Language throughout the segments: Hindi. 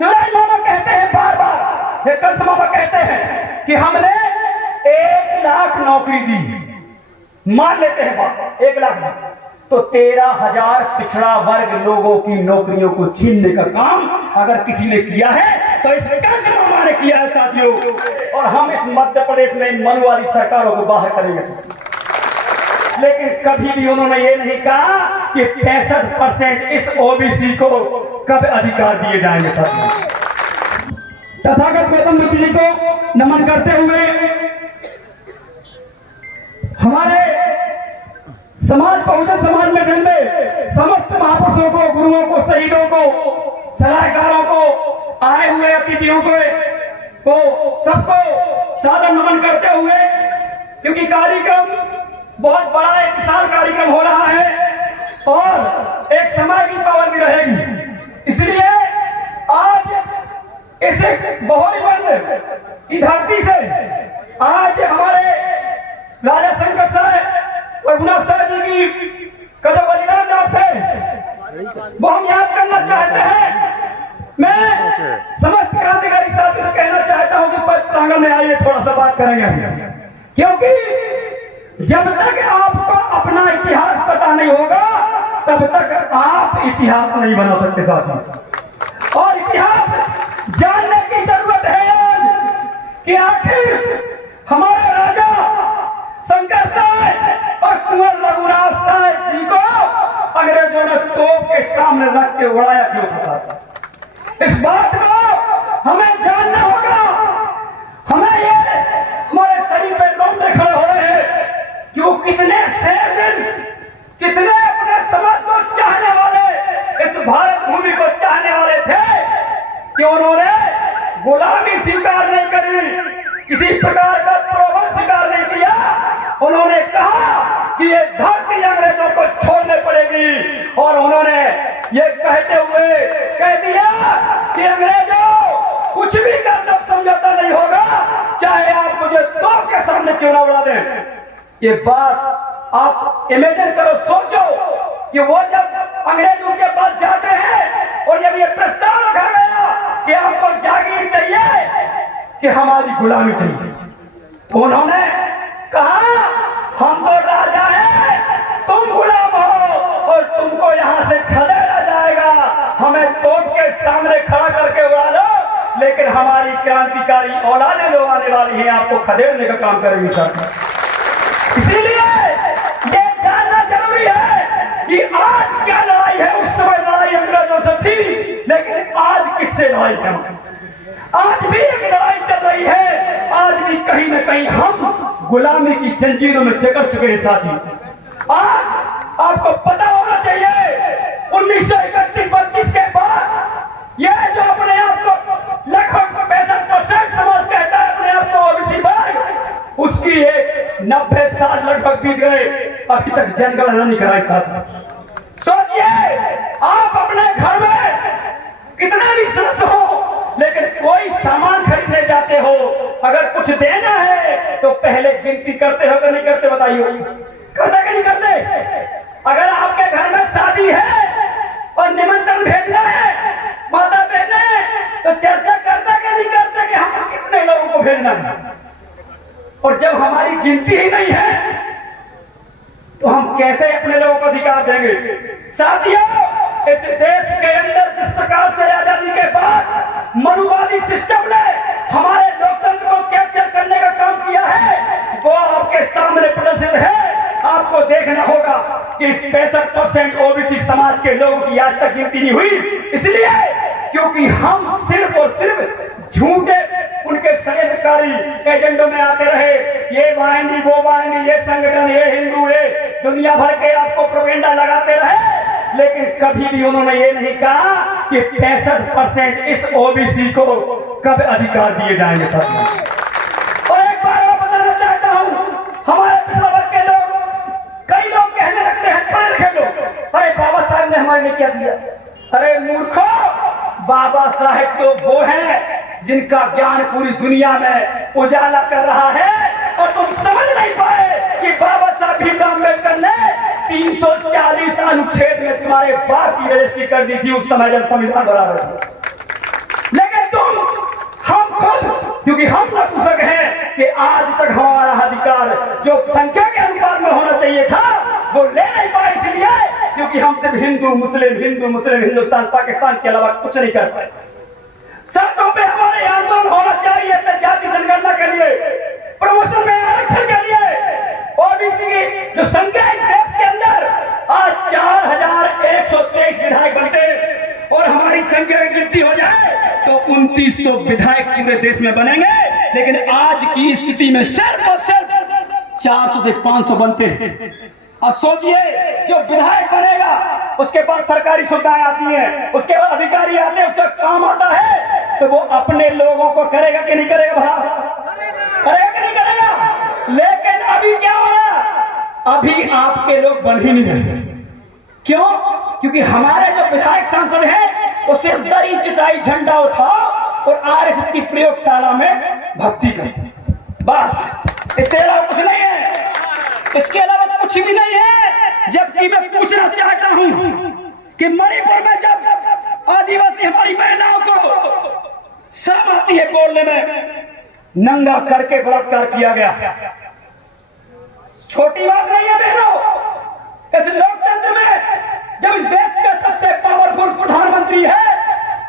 शिवराज मामा कहते हैं बार बार, कंस मामा कहते हैं कि हमने 1 लाख नौकरी दी, मान लेते हैं बात 1 लाख में, तो 13,000 पिछड़ा वर्ग लोगों की नौकरियों को छीनने का काम अगर किसी ने किया है तो इस कंस मामा ने किया है साथियों। और हम इस मध्य प्रदेश में इन मनु वाली सरकारों को बाहर करेंगे साथियों। लेकिन कभी भी उन्होंने ये नहीं कहा कि 65% इस ओबीसी को कब अधिकार दिए जाएंगे साथियों। तथागत गौतम बुद्ध जी को नमन करते हुए हमारे समाज बहुजन समाज में जन्मे समस्त महापुरुषों को, गुरुओं को, शहीदों को, सलाहकारों को, आए हुए अतिथियों को सबको सादर नमन करते हुए, क्योंकि कार्यक्रम बहुत बड़ा एक विशाल कार्यक्रम हो रहा है और एक समय की पाबंदी रहेगी, इसलिए आज इस बहुबंद की धरती से आज हमारे राजा शंकर साहब रघुनाथ साहब जी की कदम बलिदान दास है, वो हम याद करना चाहते हैं। मैं समस्त क्रांतिकारी साथियों से कहना चाहता हूं कि प्रांगण में आइए, थोड़ा सा बात करेंगे, क्योंकि जब तक आपको अपना इतिहास पता नहीं होगा तब तक आप इतिहास नहीं बना सकते साथियों। और इतिहास जानने की जरूरत है आज कि आखिर हमारे राजा शंकर साहब और कुंवर रघुनाथ साहब जी को अंग्रेजों ने तोप के सामने रख के उड़ाया क्यों था। इस बात को हमें जानना होगा। हमें ये हमारे शरीर पे रोंगटे खड़े हो रहे हैं कि वो कितने शेर दिन, कितने अपने समाज को चाहने वाले, इस भारत भूमि को चाहने वाले थे कि उन्होंने गुलामी स्वीकार नहीं करी, किसी प्रकार का प्रलोभन स्वीकार नहीं किया। उन्होंने कहा कि ये धरती अंग्रेजों को छोड़ने पड़ेगी और उन्होंने ये कहते हुए कह दिया कि अंग्रेजों कुछ भी करना समझौता नहीं होगा, चाहे आप मुझे तोप के सामने क्यों ना उड़ा दें। ये बात आप इमेजिन करो, सोचो कि वो जब अंग्रेज उनके पास जाते हैं और जब ये प्रस्ताव रखा गया कि आपको जागीर चाहिए कि हमारी गुलामी चाहिए, तो उन्होंने कहा हम तो राजा हैं, तुम गुलाम हो और तुमको यहाँ से खदेड़ा जाएगा, हमें तोप के सामने खड़ा करके उड़ा लो, लेकिन हमारी क्रांतिकारी औलादें जो आने वाली हैं आपको खदेड़ने का काम करेंगी साथ। इसीलिए ये जानना जरूरी है कि आज क्या लड़ाई है। उस समय लड़ाई अंग्रेजों से थी, लेकिन आज किससे लड़ाई है? आज भी एक लड़ाई चल रही है, आज भी कहीं न कहीं हम गुलामी की जंजीरों में जकड़ चुके हैं साथी। आज आपको पता होना चाहिए 1931-32 के बाद ये जो अपने आप को लगभग 65% समाज कहता है अपने आप को ओबीसी वर्ग, उसकी एक 90 साल लगभग बीत गए, अभी तक जनगणना नहीं कराई साथी। सोचिए आप अपने घर में कितना भी सदस्य हो, लेकिन कोई सामान खरीदने जाते हो, अगर कुछ देना है तो पहले गिनती करते हो कि नहीं करते? बताइए, करते कि नहीं करते? अगर आपके घर में शादी है और निमंत्रण भेजना है माता बहने, तो चर्चा करते कि नहीं करते कि हम कितने लोगों को भेजना है? और जब हमारी गिनती ही नहीं है तो हम कैसे अपने लोगों को अधिकार देंगे? साथियों, इस देश के अंदर जिस प्रकार से आजादी के बाद मनुवादी सिस्टम ने हमारे लोकतंत्र को कैप्चर करने का काम किया है, वो आपके सामने प्रदर्शित है। आपको देखना होगा कि इस 65% ओबीसी समाज के लोगों की आज तक गिनती नहीं हुई, इसलिए क्योंकि हम सिर्फ और सिर्फ झूठे उनके षड्यंत्रकारी एजेंडों में आते रहे। ये वाहिनी, वो वाहिनी, ये संगठन, ये हिंदू, ये दुनिया भर के आपको प्रोपेगेंडा लगाते रहे, लेकिन कभी भी उन्होंने ये नहीं कहा कि 65% इस ओबीसी को कब अधिकार दिए जाएंगे साथियों। और एक बार और बताना चाहता हूं, हमारे पिछड़ा वर्ग के लोग, कई लोग कहने लगते हैं, पढ़े लिखे लोग, अरे बाबा साहब ने हमारे लिए क्या किया? अरे मूर्खो, बाबा साहब तो वो हैं जिनका ज्ञान पूरी दुनिया में उजाला कर रहा है, और तुम समझ नहीं पाए कि बाबा साहब भीमराव अम्बेडकर ने 340 अनुच्छेद में तुम्हारे बाप की रजिस्ट्री कर दी थी उस समय जब संविधान बना रहे थे। खुद, क्योंकि हम नपुंसक हैं कि आज तक हमारा अधिकार जो संख्या के अनुपात में होना चाहिए था वो ले नहीं पाए, इसलिए क्योंकि हम सिर्फ हिंदू मुस्लिम हिंदुस्तान पाकिस्तान के अलावा कुछ नहीं कर पाए। सड़कों पे हमारे आंदोलन होना चाहिए जाति जनगणना के लिए, प्रमोशन में आरक्षण के लिए, ओबीसी की जो संख्या इस देश के अंदर आज 4123 विधायक बनते और हमारी संख्या की गिनती हो जाए तो 2900 विधायक पूरे देश में बनेंगे। लेकिन आज की स्थिति में सिर्फ और सिर्फ 400 से 500 बनते हैं। अब सोचिए, जो विधायक बनेगा उसके पास सरकारी सुविधाएं आती हैं, उसके बाद अधिकारी आते हैं, उसका काम आता है, तो वो अपने लोगों को करेगा कि नहीं करेगा? भला करेगा कि नहीं करेगा? लेकिन अभी क्या हो रहा? अभी आपके लोग बन ही नहीं रहे। क्यों? क्योंकि हमारे जो विधायक सांसद हैं वो सिर्फ दरी चटाई झंडा उठाओ और आरएसएस की प्रयोगशाला में भक्ति करो, बस। इसके अलावा कुछ नहीं है, इसके अलावा कुछ भी नहीं है। जबकि मैं पूछना चाहता हूं कि मणिपुर में जब आदिवासी हमारी महिलाओं को शर्म आती है बोलने में, नंगा करके बलात्कार किया गया, छोटी बात नहीं है बहनों। इस लोकतंत्र में जब इस देश का सबसे पावरफुल प्रधानमंत्री है,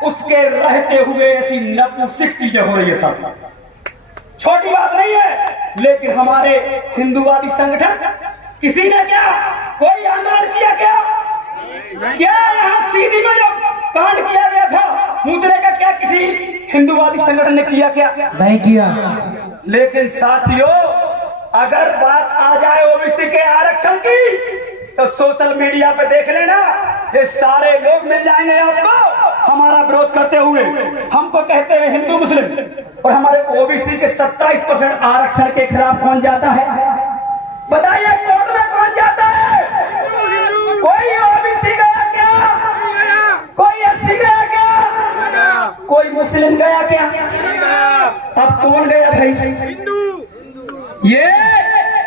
उसके रहते हुए ऐसी नपुंसक चीजें हो रही है सब, छोटी बात नहीं है। लेकिन हमारे हिंदूवादी संगठन, किसी ने क्या कोई आंदोलन किया? क्या यहाँ सीधी में जो कांड किया गया था मुद्रे का, क्या किसी हिंदूवादी संगठन ने किया? क्या नहीं किया। लेकिन साथियों, अगर बात आ जाए ओबीसी के आरक्षण की, तो सोशल मीडिया पे देख लेना, ये सारे लोग मिल जाएंगे आपको हमारा विरोध करते हुए। हमको कहते हैं हिंदू मुस्लिम, और हमारे ओबीसी के 27% आरक्षण के खिलाफ कौन जाता है? बताइए, कोर्ट में कौन जाता है? कोई ओबीसी गया क्या? कोई एससी गया क्या? कोई मुस्लिम गया क्या? अब कौन गया भाई? ये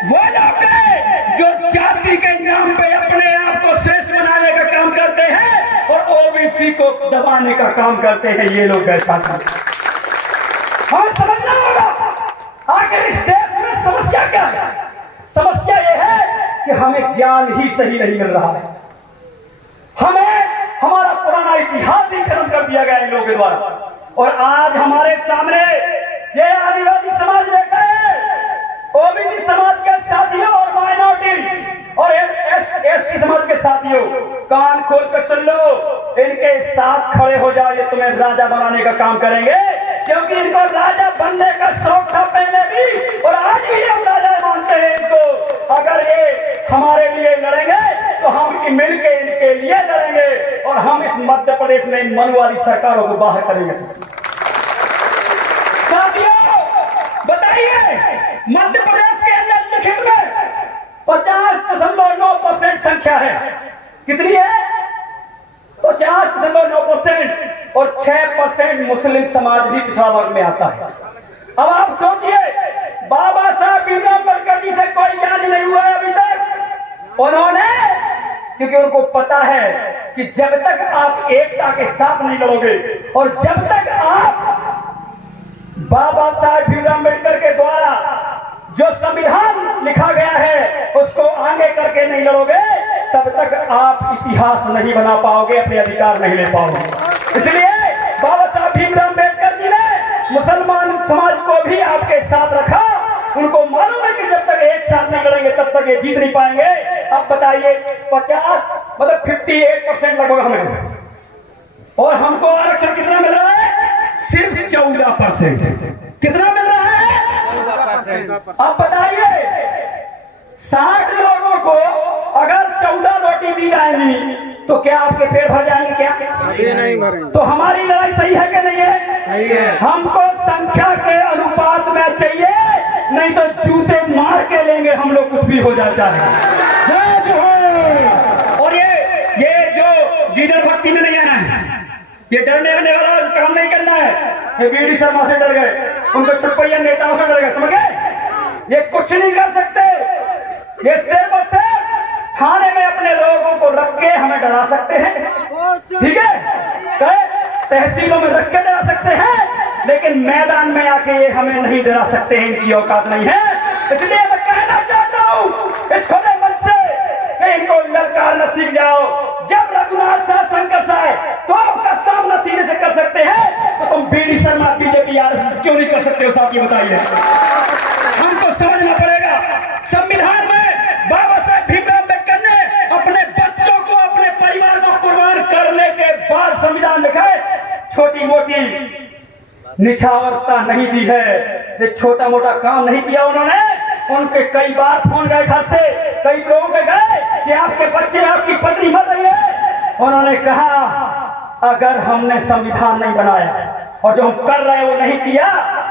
वो लोग हैं जो जाति के नाम पे अपने आप को श्रेष्ठ बनाने का काम करते हैं और ओबीसी को दबाने का काम करते हैं। ये लोग ऐसा करते हैं। हमें समझना होगा आखिर इस देश में समस्या क्या है। समस्या ये है कि हमें ज्ञान ही सही नहीं मिल रहा है। हमें हमारा पुराना इतिहास ही खत्म कर दिया गया इन लोगों के द्वारा, और आज हमारे सामने ये आदिवासी समाज बैठा है, ओबीसी समाज के साथियों और माइनॉरिटी और एससी समाज के साथियों, कान खोल कर सुन लो, इनके साथ खड़े हो जाओ, ये तुम्हें राजा बनाने का काम करेंगे। क्योंकि इनको राजा बनने का शौक था पहले भी, और आज भी हम राजा मानते हैं इनको। अगर ये हमारे लिए लड़ेंगे तो हम मिलकर इनके लिए लड़ेंगे, और हम इस मध्य प्रदेश में इन मनुवादी सरकारों को बाहर करेंगे। साथियों, बताइए, मध्य प्रदेश के अंदर लिखित में 50.9% संख्या है। कितनी है? 50.9%, और 6% मुस्लिम समाज भी पिछड़ा वर्ग में आता है। अब आप सोचिए, बाबा साहब भीमराव अम्बेडकर जी से कोई ज्ञान नहीं हुआ है अभी तक। उन्होंने, क्योंकि उनको पता है कि जब तक आप एकता के साथ नहीं लड़ोगे, और जब तक आप बाबा साहब भीमराव अम्बेडकर के द्वारा जो संविधान लिखा गया है उसको आगे करके नहीं लड़ोगे, तब तक आप इतिहास नहीं बना पाओगे, अपने अधिकार नहीं ले पाओगे। इसलिए बाबा साहब भीमराव अम्बेडकर जी ने मुसलमान समाज को भी आपके साथ रखा। उनको मालूम है कि जब तक एक साथ नहीं लड़ेंगे तब तक ये जीत नहीं पाएंगे। अब बताइए, 58% लगभग हमें, और हमको आरक्षण कितना मिल रहा है? सिर्फ 14%। कितना मिल रहा है? 14%। अब बताइए, 60 लोगों को अगर 14 रोटी दी जाएंगी तो क्या आपके पेट भर जाएंगे? क्या नहीं भरेंगे। तो हमारी लड़ाई सही है कि नहीं है? सही है। हमको संख्या के अनुपात में चाहिए, नहीं तो जूते मार के लेंगे हम लोग, कुछ भी हो जाता है। और ये जो गीदड़ भक्ति में नहीं आना है, ये डरने वाला काम नहीं करना है। ये बीडी शर्मा से डर गए, उनको छुपैया नेताओं से डर गए, समझ गए? ये कुछ नहीं कर सकते। ये सिर्फ और सिर्फ थाने में अपने लोगों को रख के हमें डरा सकते हैं, ठीक है? तहसीलों में रख के डरा सकते हैं, लेकिन मैदान में आके ये हमें नहीं डरा सकते हैं, इनकी औकात नहीं है। इसलिए मैं कहना चाहता हूँ इस खुले मन से कि इनको ललकारना सीख जाओ। जब रघुनाथ साह शंकर साहब तो आपका सामना सीने से कर सकते हैं तो तुम बीडी शर्मा बीजेपी आरएसएस क्यों नहीं कर सकते हो साहब, ये बताइए। हमको समझना पड़ेगा संविधान में बाबा साहेब भीमराव अम्बेडकर ने अपने बच्चों को, अपने परिवार को कुर्बान करने के बाद संविधान लिखा है। छोटी मोटी निछावरता नहीं दी है, एक छोटा मोटा काम नहीं किया उन्होंने। उनके कई बार फोन गए घर से, कई लोगों के गए कि आपके बच्चे, आपकी पत्नी मर रही है। उन्होंने कहा अगर हमने संविधान नहीं बनाया और जो हम कर रहे हैं वो नहीं किया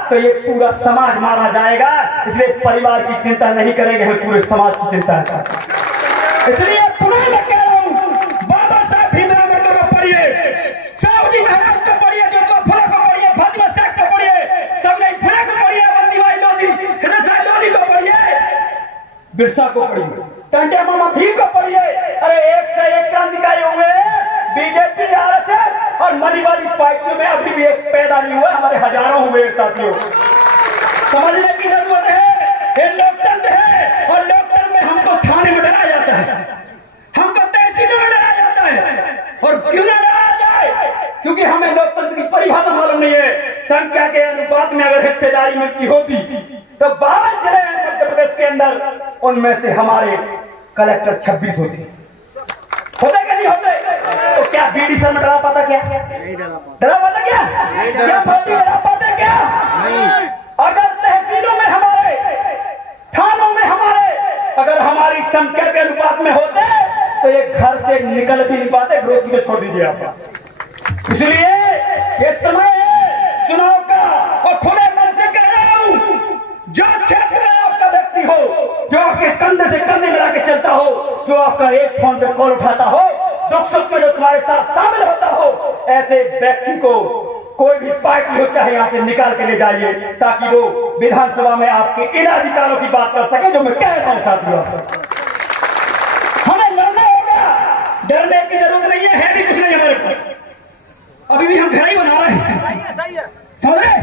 तो ये पूरा समाज मारा जाएगा। इसलिए परिवार की चिंता नहीं करेंगे, हम पूरे समाज की चिंता है सर। इसलिए पुनः मैं कह रहा हूँ बाबा साहब भीमराव अम्बेडकर को पढ़िए, साहूजी महाराज को पढ़िए, जो फुले को पढ़िए, फातिमा शेख को पढ़िए, सबने फुले को पढ़िए, बंदीभाई लोधी, हिंदुस्तान लोधी को पढ़िए, बिरसा को पढ़िए, टंटे मामा भीम को पढ़िए। अरे एक से एक क्रांतिकारी हुए, बीजेपी आरएसएस और मनीवादी पार्टियों में अभी भी एक पैदा नहीं हुआ, हमारे हजारों हुए साथियों। समझने की जरूरत है, ये लोकतंत्र है और लोकतंत्र में हमको थाने में डराया जाता है, हमको तहसील में डराया जाता है। और क्यों ना डराया जाए? क्योंकि हमें लोकतंत्र की परिभाषा मालूम नहीं है। संख्या के अनुपात में अगर हिस्सेदारी मिलती होती तो 52 जिले हैं मध्य प्रदेश के अंदर, उनमें से हमारे कलेक्टर 26 होते कि नहीं होते? तो क्या बीडी शर्मा डरा पाता? क्या डरा पाता? क्या मोदी डरा पाते? क्या अगर तहसीलों में हमारे, थानों में हमारे, अगर हमारी संख्या के अनुपात में होते तो ये घर से निकल भी नहीं पाते, विरोधी को छोड़ दीजिए आप। इसलिए ये समय है चुनाव का और खुले मन से कह रहा हूं, जो क्षेत्र में आपका व्यक्ति हो, जो आपके कंधे से कंधे मिला के चलता हो, जो आपका एक फोन पे कॉल उठाता हो, दुख सुख में जो तुम्हारे साथ शामिल होता हो, ऐसे व्यक्ति को कोई भी पार्टी हो चाहे यहाँ से निकाल के ले जाइए, ताकि वो विधानसभा में आपके इन अधिकारों की बात कर सके जो मैं कह रहा हूँ साथियों। हमें लड़ना होगा, डरने की जरूरत नहीं है भी कुछ नहीं हमारे पास। अभी भी हम घर ही बना रहे हैं, समझ रहे?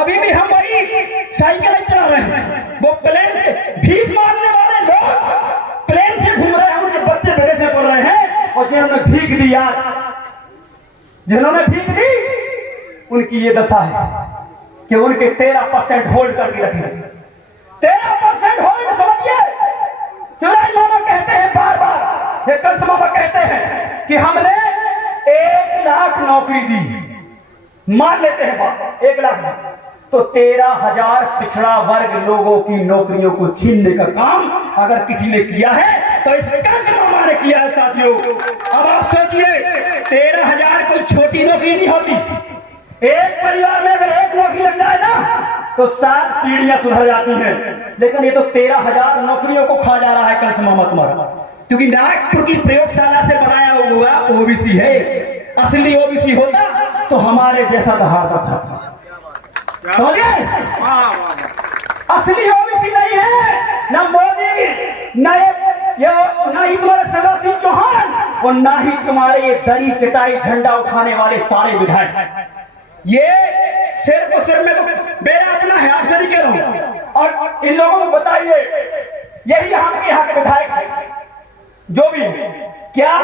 अभी भी हम वही साइकिल ही चला रहे हैं। वो प्लेन से भीख मांगने वाले लोग प्लेन से घूम रहे हैं, उनके बच्चे विदेश में पढ़ रहे हैं, और जिन्होंने भीख दी यार, जिन्होंने भीख दी उनकी ये दशा है कि उनके 13% होल्ड करके रखे। 13% होल्ड, समझिए। शिवराज मामा कहते हैं बार बार, ये कंस मामा कहते हैं कि हमने 1 लाख नौकरी दी, मान लेते हैं बात 1 लाख, तो 13,000 पिछड़ा वर्ग लोगों की नौकरियों को छीनने का काम अगर किसी ने किया है तो इस कंस मामा ने किया है साथियों। अब आप सोचिए, 13,000 कोई छोटी नौकरी नहीं होती। एक परिवार में अगर एक नौकरी लग जाए ना तो 7 पीढ़ियां सुधर जाती हैं, लेकिन ये तो 13,000 नौकरियों को खा जा रहा है कंस मामा तुम्हारा, क्योंकि नागपुर की प्रयोगशाला से बनाया हुआ ओबीसी है। असली ओबीसी होता तो हमारे जैसा दहाड़ता था, समझिए। असली ओबीसी नहीं है ना मोदी, ना ही तुम्हारे शिवराज सिंह चौहान, और ना ही तुम्हारे ये दरी चटाई झंडा उठाने वाले सारे विधायक। ये सिर को सिर में तो मेरा अपना है, आपसे नहीं कह रहा हूं। और इन लोगों को बताइए, यही यहाँ के विधायक है जो भी, क्या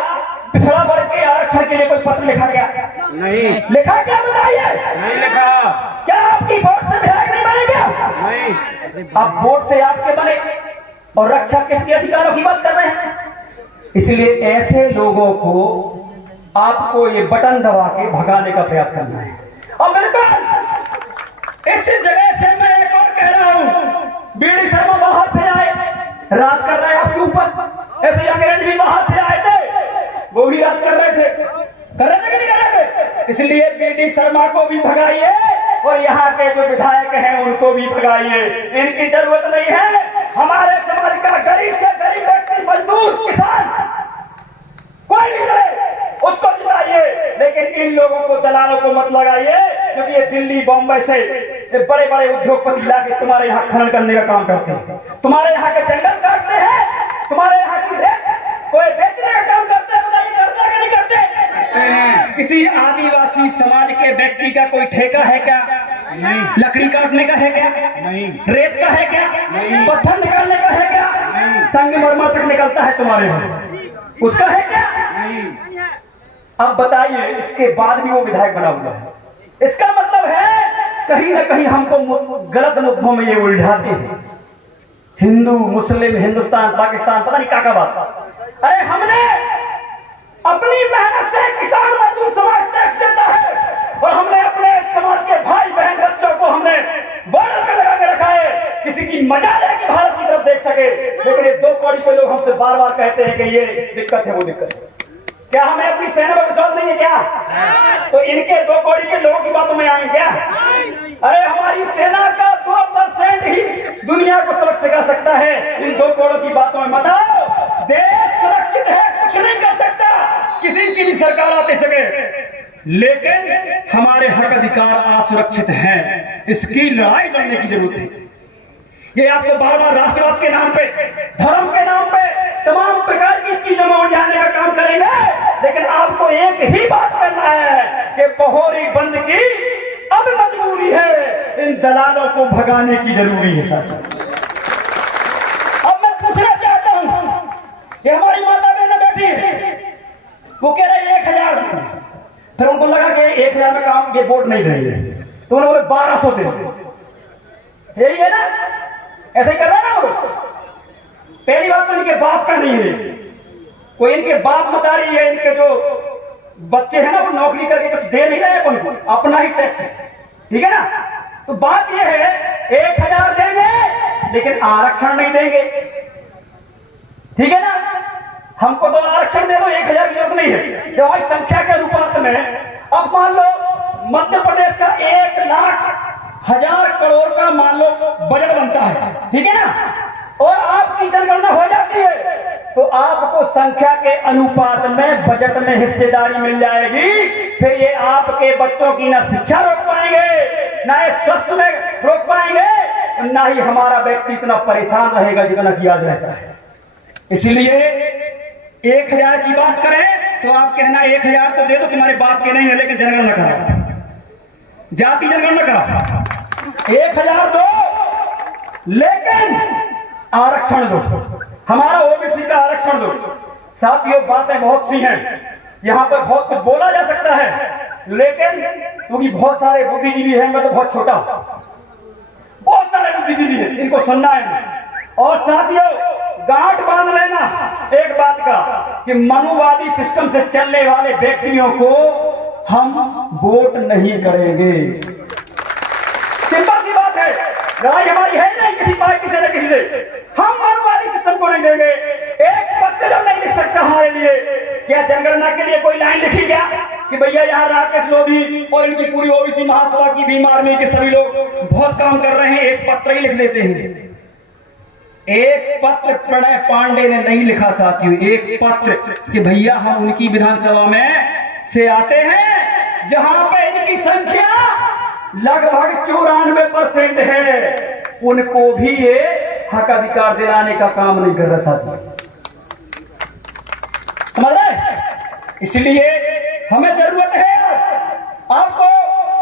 पिछड़ा वर्ग के आरक्षण के लिए कोई पत्र लिखा गया? नहीं लिखा। क्या बताइए? नहीं लिखा। क्या आपकी वोट से विधायक नहीं बने? क्या नहीं? अब वोट से आपके बने और रक्षा किसके अधिकारों की बात कर रहे हैं? इसलिए ऐसे लोगों को आपको ये बटन दबा के भगाने का प्रयास करना है। और बिल्कुल इस जगह से मैं एक और कह रहा हूं, बीडी शर्मा बाहर से आए, राज कर रहे हैं आपके ऊपर। ऐसे अंग्रेज भी बाहर से आए थे, वो भी राज कर रहे थे, कर रहे थे कि नहीं कर रहे थे? इसलिए बीडी शर्मा को भी भगाइए और यहाँ के जो विधायक हैं उनको भी भगाइए। इनकी जरूरत नहीं है। हमारे समाज का गरीब से गरीब व्यक्ति, मजदूर, किसान, कोई भी रहे उसको जिताइए, लेकिन इन लोगों को, दलालों को मत लगाइए, क्योंकि ये दिल्ली बॉम्बे से बड़े बड़े उद्योगपति लाके तुम्हारे यहाँ खनन करने का काम करते हैं, तुम्हारे यहाँ के जंगल काटते हैं, तुम्हारे यहाँ की कोई बेचने का काम करते हैं। बताइए करते हैं कि नहीं करते? किसी आदिवासी समाज के व्यक्ति का कोई ठेका है क्या? नहीं। लकड़ी काटने का है क्या? नहीं। रेत का है क्या? नहीं। पत्थर निकालने का है क्या? नहीं। संगमरमर तक निकलता है तुम्हारे यहाँ, उसका है क्या? नहीं। अब बताइए, इसके बाद भी वो विधायक बना हुआ है। इसका मतलब है कहीं ना कहीं हमको गलत मुद्दों में ये उलझाते हैं। हिंदू मुस्लिम, हिंदुस्तान पाकिस्तान, पता नहीं क्या बात। अरे हमने अपनी मेहनत से किसान मजदूर समाज टैक्स देता है और हमने अपने समाज के भाई बहन बच्चों को हमने बॉर्डर पे लगा के रखा है, किसी की मजाल है कि भारत की तरफ देख सके। लेकिन ये 2 कौड़ी के लोग हमसे बार बार कहते हैं कि ये दिक्कत है, वो दिक्कत है। क्या हमें अपनी सेना पर विश्वास नहीं है क्या? तो इनके 2 कौड़ी के लोगों की बातों में आए क्या? अरे हमारी सेना का 2% ही दुनिया को सबक सिखा सकता है। इन 2 कौड़ों की बातों में मत आओ। देश सुरक्षित है, कुछ नहीं कर सकता, किसी की भी सरकार आते सके, लेकिन हमारे हक अधिकार असुरक्षित हैं। इसकी लड़ाई लड़ने की जरूरत है। ये आपको बार बार राष्ट्रवाद के नाम पे, धर्म के नाम पे तमाम प्रकार की चीजों में उलझाने का काम करेंगे, लेकिन आपको एक ही बात करना है कि बहोरी बंद की अब मजबूरी है, इन दलालों को भगाने की जरूरी है साथियों। अब मैं पूछना चाहता हूं कि हमारी माता बहन बैठी है, वो कह रहे 1000, फिर उनको लगा कि 1000 में काम, ये वोट नहीं देंगे, तो उन्होंने बोले 1200 दे। यही है ना, ऐसे ही कर रहा है ना वो। पहली बात तो इनके बाप का नहीं है, कोई इनके बाप बता रही है, इनके जो बच्चे हैं ना वो नौकरी करके कुछ दे नहीं रहे उनको, अपना ही टैक्स है, ठीक है ना। तो बात ये है 1000 देंगे लेकिन आरक्षण नहीं देंगे, ठीक है ना। हमको तो आरक्षण दे दो, 1000 की जरूरत नहीं है। जब हमारी संख्या के अनुपात में, अब मान लो मध्य प्रदेश का 1,00,000 करोड़ का मान लो बजट बनता है, ठीक है ना, और आपकी जनगणना हो जाती है तो आपको संख्या के अनुपात में बजट में हिस्सेदारी मिल जाएगी। फिर ये आपके बच्चों की ना शिक्षा रोक पाएंगे, ना ये स्वास्थ्य में रोक पाएंगे, ना ही हमारा व्यक्ति इतना परेशान रहेगा जितना कि आज रहता है। इसलिए 1000 की बात करें तो आप कहना 1000 तो दे दो, तुम्हारे बात के नहीं है, लेकिन जनगणना करा, जाति जनगणना करा। 1000 दो लेकिन आरक्षण दो, हमारा ओबीसी का आरक्षण दो। साथियों, बातें बहुत सी हैं, यहाँ पर बहुत कुछ बोला जा सकता है, लेकिन क्योंकि बहुत सारे बुद्धिजीवी हैं, मैं तो बहुत छोटा हूं, बहुत सारे बुद्धिजीवी हैं, इनको सुनना है। और साथियों, गांठ बांध लेना एक बात का कि मनुवादी सिस्टम से चलने वाले व्यक्तियों को हम वोट नहीं करेंगे। सिंपल सी बात है, लड़ाई हमारी है नहीं किसी पार्टी से न किसी से, हम मनुवादी सिस्टम को नहीं देंगे। एक पत्र जब नहीं लिख सकता हमारे लिए, क्या जनगणना के लिए कोई लाइन लिखी क्या कि भैया यहाँ राकेश लोधी और इनकी पूरी ओबीसी महासभा की भीम आर्मी के सभी लोग बहुत काम कर रहे हैं, एक पत्र ही लिख देते हैं। एक पत्र प्रणय पांडे ने नहीं लिखा साथियों, एक पत्र कि भैया हम उनकी विधानसभा में से आते हैं जहां पे इनकी संख्या लगभग 94% है, उनको भी ये हक अधिकार दिलाने का काम नहीं कर रहा साथियों, समझ रहे। इसलिए हमें जरूरत है, आपको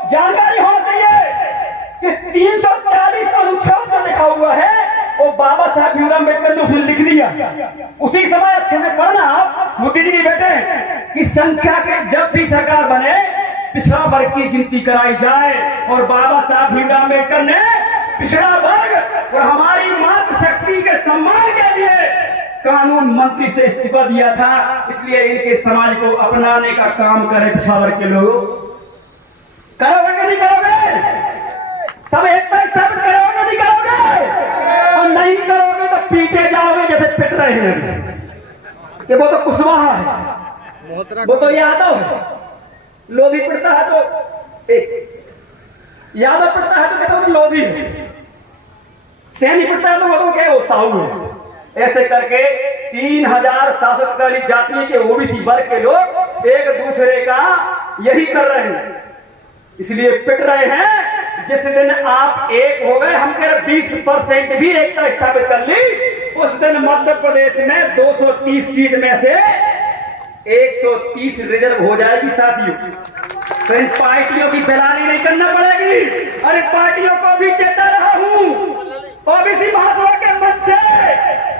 जानकारी होना चाहिए कि 340 अनुच्छेद जो लिखा हुआ है वो बाबा साहब भीमराव अम्बेडकर ने उसने लिख दिया। उसी समय अच्छे से पढ़ना, बुद्धिजीवी बैठे कि संख्या के जब भी सरकार बने पिछड़ा वर्ग की गिनती कराई जाए, और बाबा साहब भीमराव अम्बेडकर ने पिछड़ा वर्ग और हमारी मातृशक्ति के सम्मान के लिए कानून मंत्री से इस्तीफा दिया था। इसलिए इनके समाज को अपनाने का काम करें पिछड़ा वर्ग के लोग। करोगे कि नहीं करोगे? सब एकता स्थापित करोगे नहीं करोगे? और नहीं करोगे तो पीटे जाओगे जैसे पिट रहे हैं। कि वो तो कुशवाहा है, वो तो यादव है, लोधी पिटता है तो यादव पिटता है तो कहते हो लोधी है, सैनी पिटता है तो वो तो क्या वो साहू है। ऐसे करके 3740 जाति के ओबीसी वर्ग के लोग एक दूसरे का यही कर रहे हैं, इसलिए पिट रहे हैं। जिस दिन आप एक हो गए, हम कह रहे 20% भी एकता स्थापित कर ली, उस दिन मध्य प्रदेश में 230 सीट में से 130 रिजर्व हो जाएगी साथियों। तो इन पार्टियों की दलाली नहीं करना पड़ेगी। अरे पार्टियों को भी चेता रहा हूँ, ओबीसी महासभा के मंच से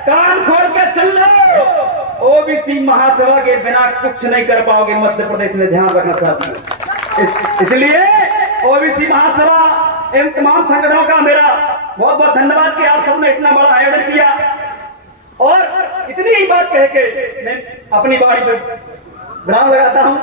कान खोल के सुन लो, ओबीसी महासभा के बिना कुछ नहीं कर पाओगे मध्य प्रदेश में, ध्यान रखना चाहती हूँ। इसलिए ओबीसी महासभा एवं तमाम संगठनों का मेरा बहुत बहुत धन्यवाद कि आप सबने इतना बड़ा आयोजन किया। और इतनी ही बात कह के मैं अपनी बाड़ी पे विराम लगाता हूँ।